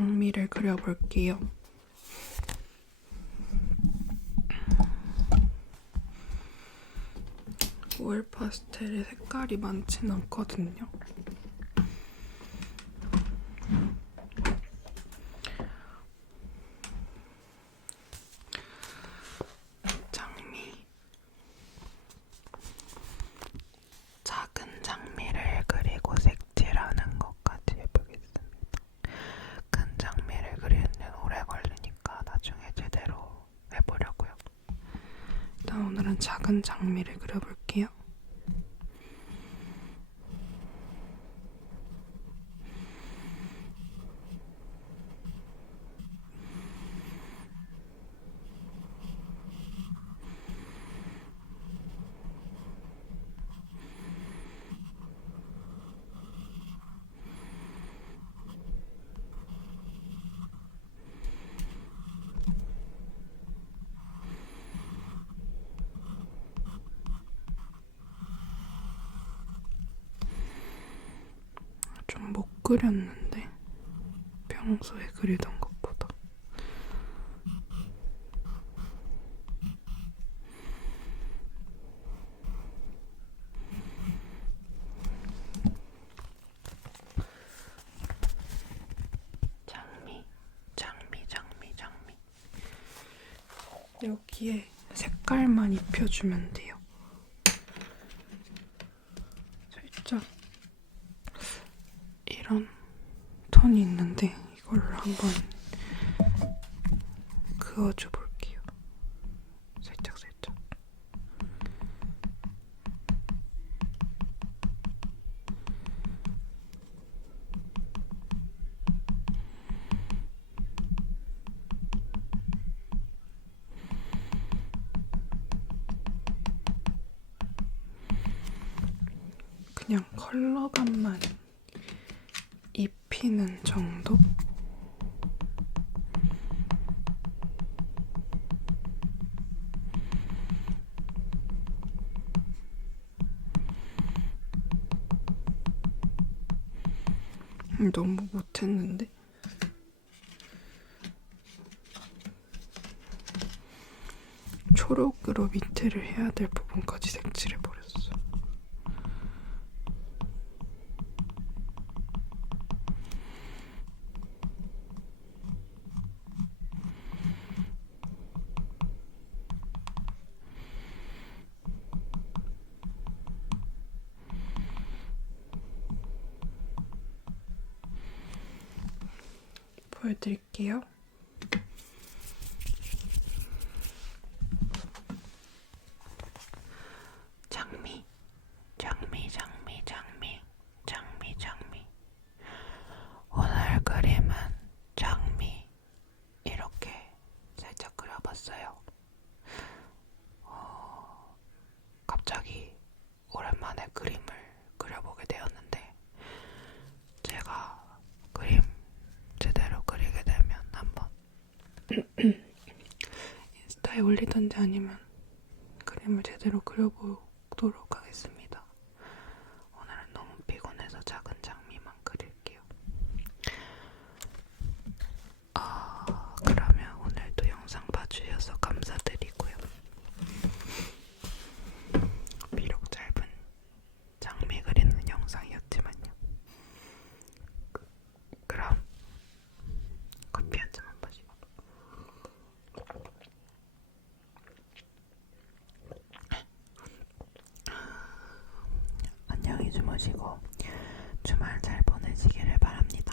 장미를 그려볼게요. 오일 파스텔의 색깔이 많진 않거든요. 장미. 작은 장미를 그리고 색칠하는 것까지 해보겠습니다. 큰 장미를 그리는 오래 걸리니까 나중에 제대로 해보려고요. 일단 오늘은 작은 장미를 그려볼게요. 좀 못 그렸는데 평소에 그리던 것보다 장미, 장미, 장미, 장미 여기에 색깔만 입혀주면 돼요. 살짝 이런 톤이 있는데 이걸로 한번 그어줘 볼게요. 살짝 살짝. 그냥 컬러감만 입히는 정도? 음, 너무 못했는데? 초록으로 밑에를 해야 될 부분까지 색칠해버렸어. 보여드릴게요. 장미, 장미, 장미, 장미, 장미. 오늘 그림은 장미 이렇게 살짝 그려봤어요. 어, 갑자기 오랜만에 그림을 그려보게 되었는데 제가 그림 제대로 그리게 되면 한번 인스타에 올리던지 아니면 그림을 제대로 그려보도록 하겠습니다. 오늘은 너무 피곤해서 작은 장미만 그릴게요. 아, 그러면 오늘도 영상 봐주셔서 감사드리고요. 비록 짧은 장미 그리는 영상이었지만요. 그, 그럼 커피 한 잔만 마시고 안녕히 주무시고 주말 잘 보내시기를 바랍니다.